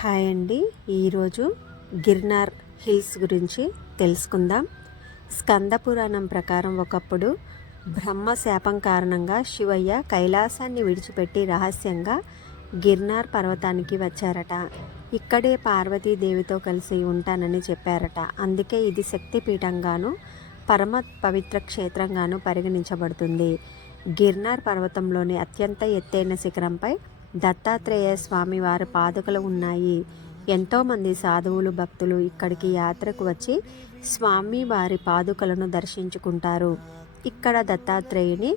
Hi అండి. ఈరోజు Girnar hills గురించి తెలుసుకుందాం. స్కంద పురాణం ప్రకారం ఒకప్పుడు బ్రహ్మ శాపం కారణంగా శివయ్య కైలాసాన్ని విడిచిపెట్టి రహస్యంగా గిర్నార్ పర్వతానికి వచ్చారట. ఇక్కడే పార్వతీదేవితో కలిసి ఉంటానని చెప్పారట. అందుకే ఇది శక్తిపీఠంగాను పరమ పవిత్ర క్షేత్రంగాను పరిగణించబడుతుంది. గిర్నార్ పర్వతంలోని అత్యంత ఎత్తైన శిఖరంపై దత్తాత్రేయ స్వామి వారి పాదుకలు ఉన్నాయి. ఎంతోమంది సాధువులు భక్తులు ఇక్కడికి యాత్రకు వచ్చి స్వామి వారి పాదుకలను దర్శించుకుంటారు. ఇక్కడ దత్తాత్రేయుని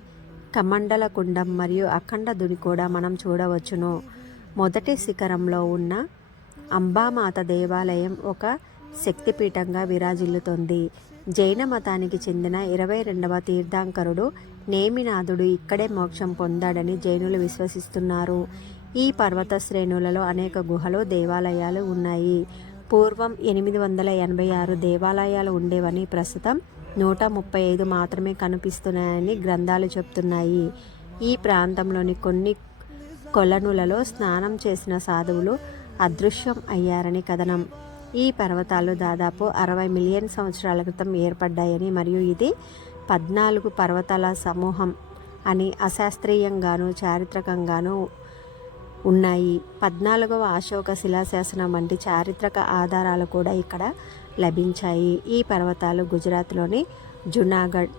కమండల కుండం మరియు అఖండ దుని కూడా మనం చూడవచ్చును. మొదటి శిఖరంలో ఉన్న అంబామాత దేవాలయం ఒక శక్తిపీఠంగా విరాజిల్లుతోంది. జైన మతానికి చెందిన 22వ తీర్థంకరుడు నేమినాథుడు ఇక్కడే మోక్షం పొందాడని జైనులు విశ్వసిస్తున్నారు. ఈ పర్వత శ్రేణులలో అనేక గుహలు, దేవాలయాలు ఉన్నాయి. పూర్వం 886 దేవాలయాలు ఉండేవని, ప్రస్తుతం 135 మాత్రమే కనిపిస్తున్నాయని గ్రంథాలు చెప్తున్నాయి. ఈ ప్రాంతంలోని కొన్ని కొలనులలో స్నానం చేసిన సాధువులు అదృశ్యం అయ్యారని కథనం. ఈ పర్వతాలు దాదాపు 60 మిలియన్ సంవత్సరాల క్రితం ఏర్పడ్డాయని మరియు ఇది 14 పర్వతాల సమూహం అని అశాస్త్రీయంగాను చారిత్రకంగాను ఉన్నాయి. 14వ అశోక శిలాశాసనం వంటి చారిత్రక ఆధారాలు కూడా ఇక్కడ లభించాయి. ఈ పర్వతాలు గుజరాత్లోని జునాగఢ్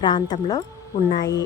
ప్రాంతంలో ఉన్నాయి.